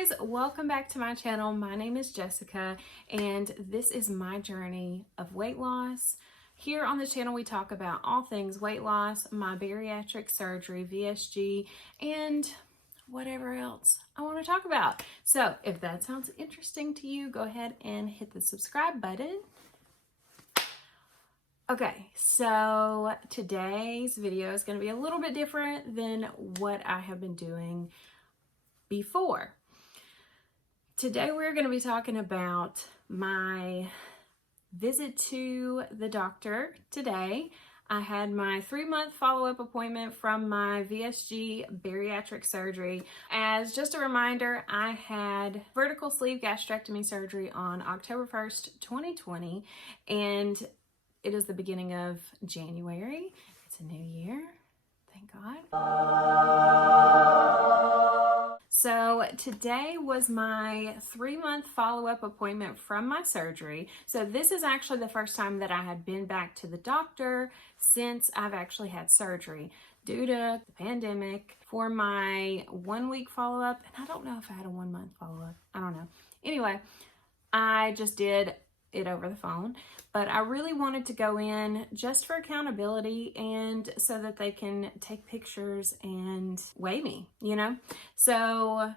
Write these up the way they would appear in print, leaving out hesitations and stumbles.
guys, welcome back to my channel. My name is Jessica and this is my journey of weight loss. Here on the channel we talk about all things weight loss, my bariatric surgery, VSG, and whatever else I want to talk about. So if that sounds interesting to you, go ahead and hit the subscribe button. Okay, so today's video is going to be a little bit different than what I have been doing before. Today we're going to be talking about my visit to the doctor today. I had my 3-month follow-up appointment from my VSG bariatric surgery. As just a reminder, I had vertical sleeve gastrectomy surgery on October 1st, 2020, and it is the beginning of January. It's a new year. Thank God. So today was my 3-month follow-up appointment from my surgery. So this is actually the first time that I had been back to the doctor since I've actually had surgery due to the pandemic. For my 1-week follow-up, and I don't know if I had a 1-month follow-up. I don't know. Anyway, I just did it over the phone, but I really wanted to go in just for accountability and so that they can take pictures and weigh me, you know? So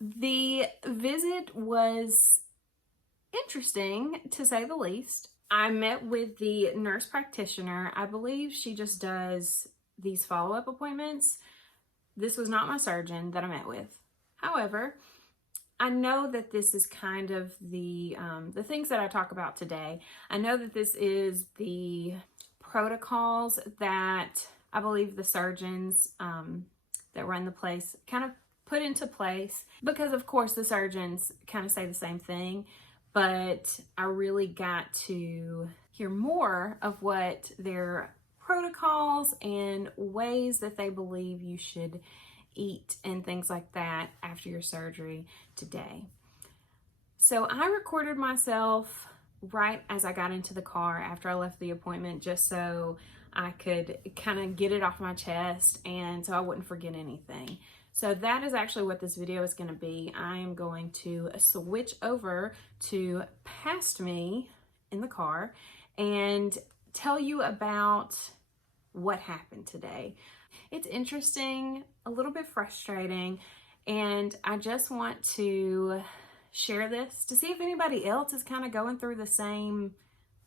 the visit was interesting, to say the least. I met with the nurse practitioner. I believe she just does these follow-up appointments. This was not my surgeon that I met with. However, I know that this is kind of the things that I talk about today. I know that this is the protocols that I believe the surgeons that run the place kind of put into place, because of course the surgeons kind of say the same thing, but I really got to hear more of what their protocols and ways that they believe you should eat and things like that after your surgery today. So I recorded myself right as I got into the car after I left the appointment, just so I could kind of get it off my chest and so I wouldn't forget anything. So that is actually what this video is going to be. I am going to switch over to past me in the car and tell you about what happened today. It's interesting, a little bit frustrating, and I just want to share this to see if anybody else is kind of going through the same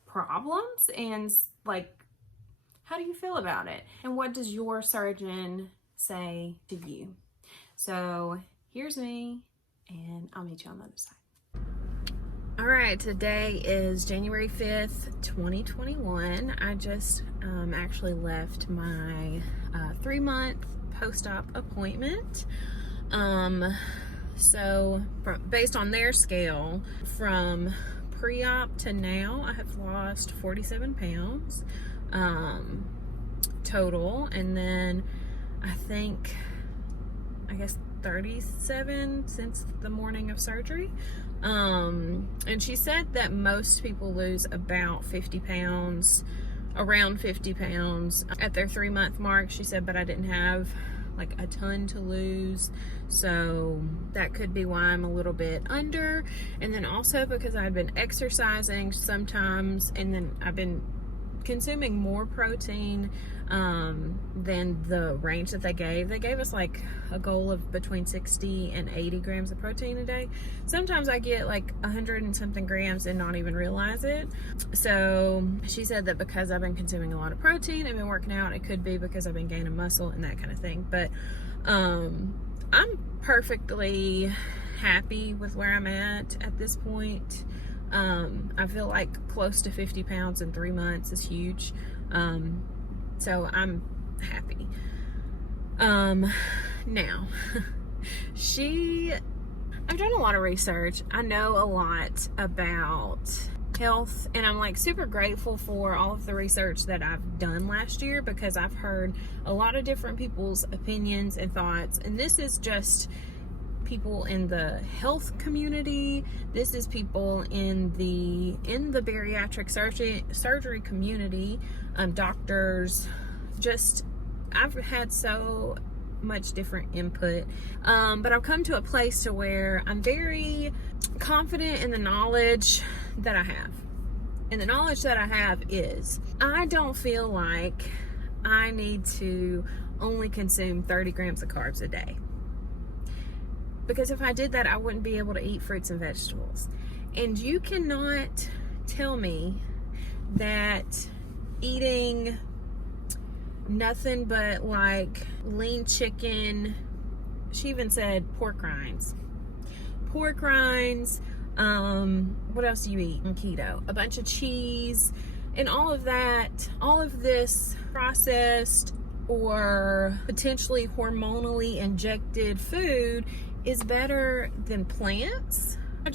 problems, and like, how do you feel about it? And what does your surgeon say to you? So here's me, and I'll meet you on the other side. All right, today is January 5th, 2021. I just actually left my 3-month post-op appointment. So based on their scale, from pre-op to now, I have lost 47 pounds total. And then I guess 37 since the morning of surgery. And she said that most people lose about 50 pounds, around 50 pounds at their 3-month mark. She said, but I didn't have like a ton to lose, so that could be why I'm a little bit under. And then also because I've been exercising sometimes, and then I've been consuming more protein than the range that they gave. They gave us like a goal of between 60 and 80 grams of protein a day. Sometimes I get like 100 and something grams and not even realize it. So she said that because I've been consuming a lot of protein and been working out, it could be because I've been gaining muscle and that kind of thing. But I'm perfectly happy with where I'm at this point. I feel like close to 50 pounds in 3 months is huge. So I'm happy. Now, I've done a lot of research. I know a lot about health, and I'm like super grateful for all of the research that I've done last year, because I've heard a lot of different people's opinions and thoughts, and this is just people in the health community. This is people in the bariatric surgery community, doctors, just I've had so much different input, but I've come to a place to where I'm very confident in the knowledge that I have. And the knowledge that I have is I don't feel like I need to only consume 30 grams of carbs a day. Because if I did that, I wouldn't be able to eat fruits and vegetables. And you cannot tell me that eating nothing but like lean chicken, she even said pork rinds. Pork rinds, what else do you eat in keto? A bunch of cheese and all of that, all of this processed or potentially hormonally injected food is better than plants. I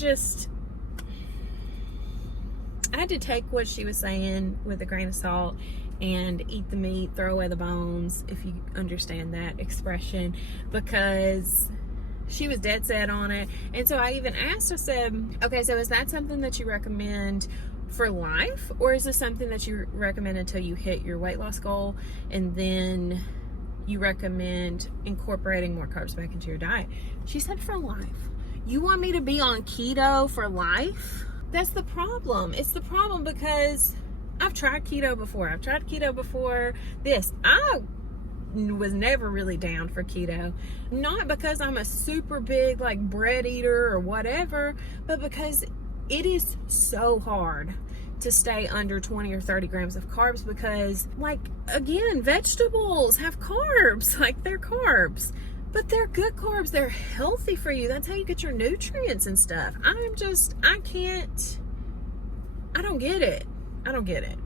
had to take what she was saying with a grain of salt and eat the meat, throw away the bones, if you understand that expression, because she was dead set on it. And so I even asked, I said, okay, so is that something that you recommend for life, or is this something that you recommend until you hit your weight loss goal, and then you recommend incorporating more carbs back into your diet? She said for life. You want me to be on keto for life? That's the problem. It's the problem because I've tried keto before. I've tried keto before this. I was never really down for keto. Not because I'm a super big like bread eater or whatever, but because it is so hard to stay under 20 or 30 grams of carbs, because like, again, vegetables have carbs, like they're carbs, but they're good carbs. They're healthy for you. That's how you get your nutrients and stuff. I don't get it. I don't get it.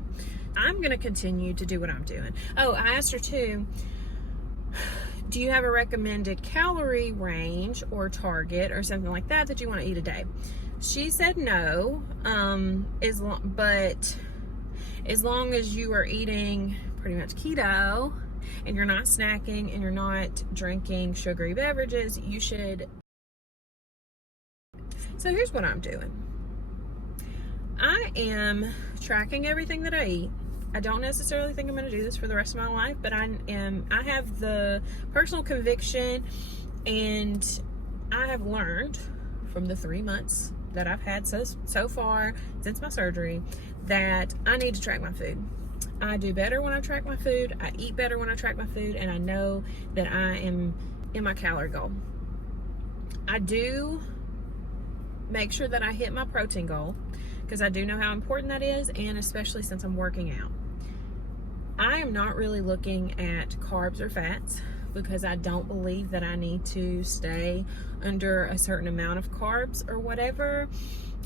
I'm going to continue to do what I'm doing. Oh, I asked her too, do you have a recommended calorie range or target or something like that that you want to eat a day? She said no, but as long as you are eating pretty much keto and you're not snacking and you're not drinking sugary beverages, you should. So here's what I'm doing. I am tracking everything that I eat. I don't necessarily think I'm going to do this for the rest of my life, but I have the personal conviction, and I have learned from the 3 months that I've had so far since my surgery that I need to track my food. I do better when I track my food. I eat better when I track my food, and I know that I am in my calorie goal. I do make sure that I hit my protein goal, because I do know how important that is, and especially since I'm working out. I am not really looking at carbs or fats, because I don't believe that I need to stay under a certain amount of carbs or whatever.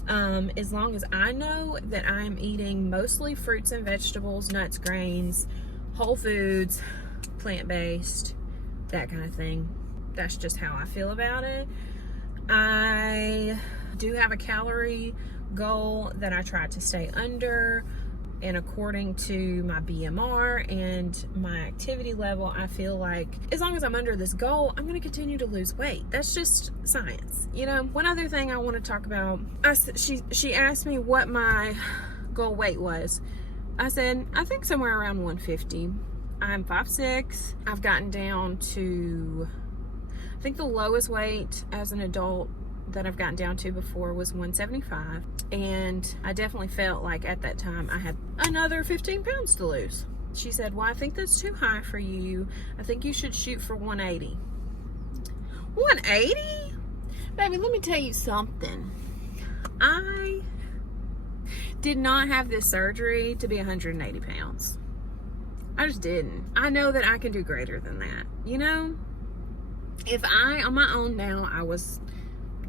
As long as I know that I'm eating mostly fruits and vegetables, nuts, grains, whole foods, plant-based, that kind of thing. That's just how I feel about it. I do have a calorie goal that I try to stay under, and according to my BMR and my activity level, I feel like as long as I'm under this goal, I'm going to continue to lose weight. That's just science. You know, one other thing I want to talk about, she asked me what my goal weight was. I said, I think somewhere around 150. I'm 5'6". I've gotten down to, I think the lowest weight as an adult that I've gotten down to before was 175, and I definitely felt like at that time I had another 15 pounds to lose. She said, well, I think that's too high for you. I think you should shoot for 180. 180? Baby, let me tell you something. I did not have this surgery to be 180 pounds. I just didn't. I know that I can do greater than that. You know, if I, on my own now, I was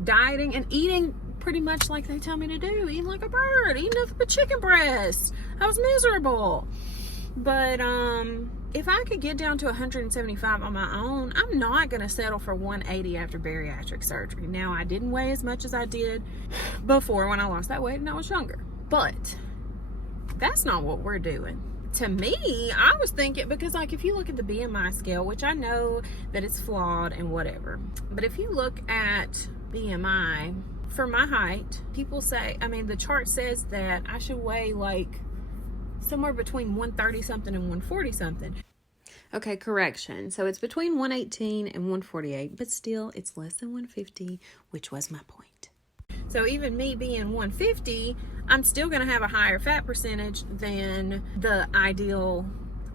dieting and eating pretty much like they tell me to do, eating like a bird, eating nothing but chicken breast. I was miserable. But if I could get down to 175 on my own, I'm not going to settle for 180 after bariatric surgery. Now, I didn't weigh as much as I did before when I lost that weight and I was younger. But that's not what we're doing. To me, I was thinking, because like if you look at the BMI scale, which I know that it's flawed and whatever, but if you look at BMI, for my height, people say, I mean, the chart says that I should weigh like somewhere between 130 something and 140 something. Okay, correction. So it's between 118 and 148, but still it's less than 150, which was my point. So even me being 150, I'm still going to have a higher fat percentage than the ideal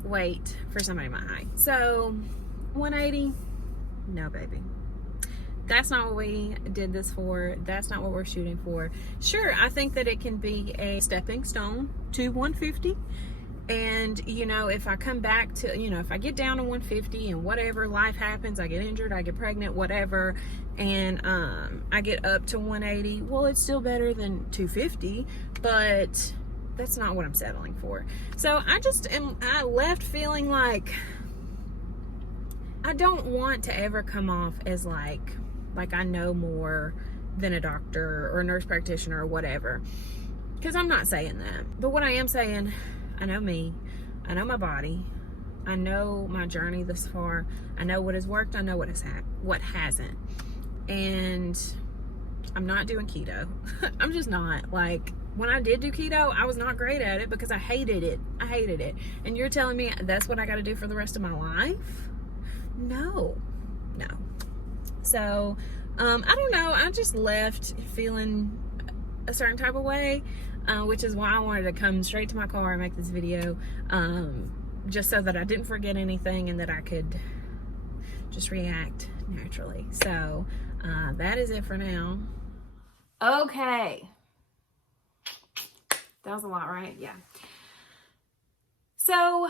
weight for somebody my height. So 180, no, baby. That's not what we did this for. That's not what we're shooting for. Sure, I think that it can be a stepping stone to 150. And, you know, if I come back to, you know, if I get down to 150 and whatever, life happens, I get injured, I get pregnant, whatever, and I get up to 180, well, it's still better than 250, but that's not what I'm settling for. So I left feeling like I don't want to ever come off as like I know more than a doctor or a nurse practitioner or whatever, because I'm not saying that. But what I am saying, I know me, I know my body, I know my journey this far, I know what has worked, I know what hasn't, and I'm not doing keto. I'm just not. Like, when I did do keto, I was not great at it because I hated it. And you're telling me that's what I got to do for the rest of my life? No. So, I don't know. I just left feeling a certain type of way, which is why I wanted to come straight to my car and make this video, just so that I didn't forget anything and that I could just react naturally. So, that is it for now. Okay. That was a lot, right? Yeah. So,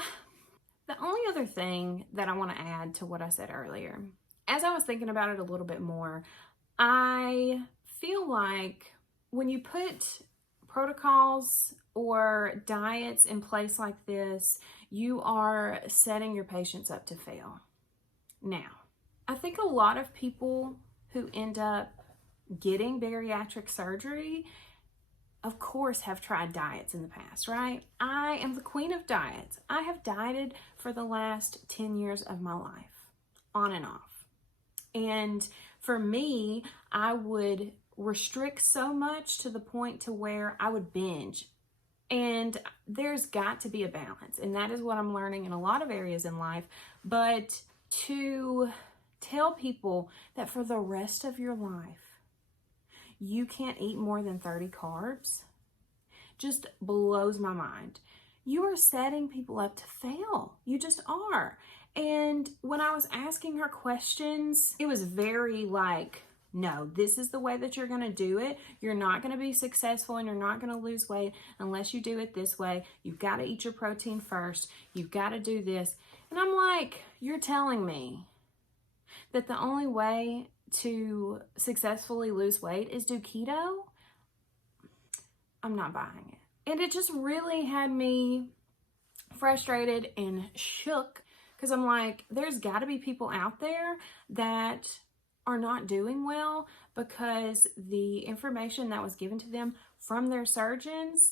the only other thing that I want to add to what I said earlier, as I was thinking about it a little bit more, I feel like when you put protocols or diets in place like this, you are setting your patients up to fail. Now, I think a lot of people who end up getting bariatric surgery, of course, have tried diets in the past, right? I am the queen of diets. I have dieted for the last 10 years of my life, on and off. And for me, I would restrict so much to the point to where I would binge. And there's got to be a balance. And that is what I'm learning in a lot of areas in life. But to tell people that for the rest of your life, you can't eat more than 30 carbs just blows my mind. You are setting people up to fail. You just are. And when I was asking her questions, it was very like, no, this is the way that you're going to do it. You're not going to be successful and you're not going to lose weight unless you do it this way. You've got to eat your protein first. You've got to do this. And I'm like, you're telling me that the only way to successfully lose weight is do keto? I'm not buying it. And it just really had me frustrated and shook, because I'm like, there's got to be people out there that are not doing well because the information that was given to them from their surgeons.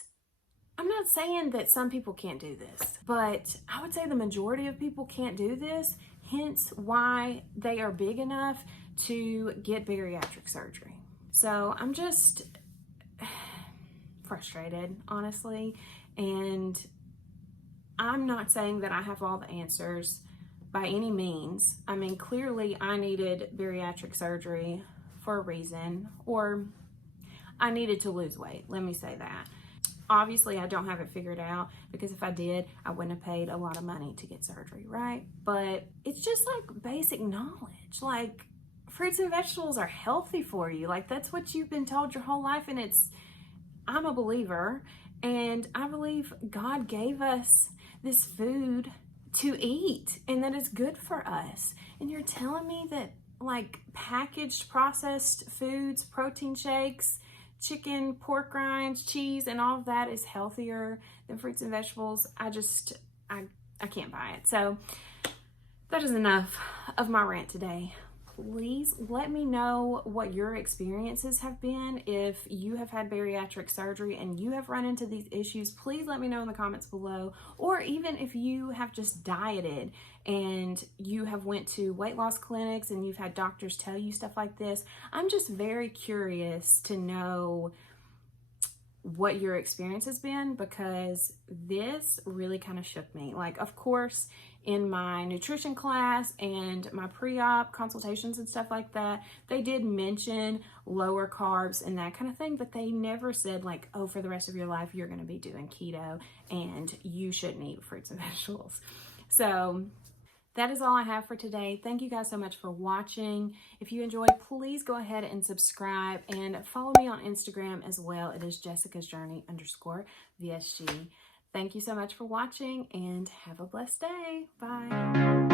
I'm not saying that some people can't do this, but I would say the majority of people can't do this, hence why they are big enough to get bariatric surgery. So I'm just frustrated, honestly, and I'm not saying that I have all the answers by any means. I mean, clearly I needed bariatric surgery for a reason, or I needed to lose weight, let me say that. Obviously, I don't have it figured out, because if I did, I wouldn't have paid a lot of money to get surgery, right? But it's just like basic knowledge. Like, fruits and vegetables are healthy for you. Like, that's what you've been told your whole life, and I'm a believer, and I believe God gave us this food to eat and that it's good for us. And you're telling me that like packaged processed foods, protein shakes, chicken, pork rinds, cheese, and all of that is healthier than fruits and vegetables? I can't buy it. So that is enough of my rant today. Please let me know what your experiences have been. If you have had bariatric surgery and you have run into these issues, please let me know in the comments below. Or even if you have just dieted and you have went to weight loss clinics and you've had doctors tell you stuff like this. I'm just very curious to know what your experience has been, because this really kind of shook me. Like, of course, in my nutrition class and my pre-op consultations and stuff like that, they did mention lower carbs and that kind of thing, but they never said like, oh, for the rest of your life, you're going to be doing keto and you shouldn't eat fruits and vegetables. So that is all I have for today. Thank you guys so much for watching. If you enjoyed, please go ahead and subscribe and follow me on Instagram as well. It is Jessica'sJourney_VSG. Thank you so much for watching and have a blessed day. Bye.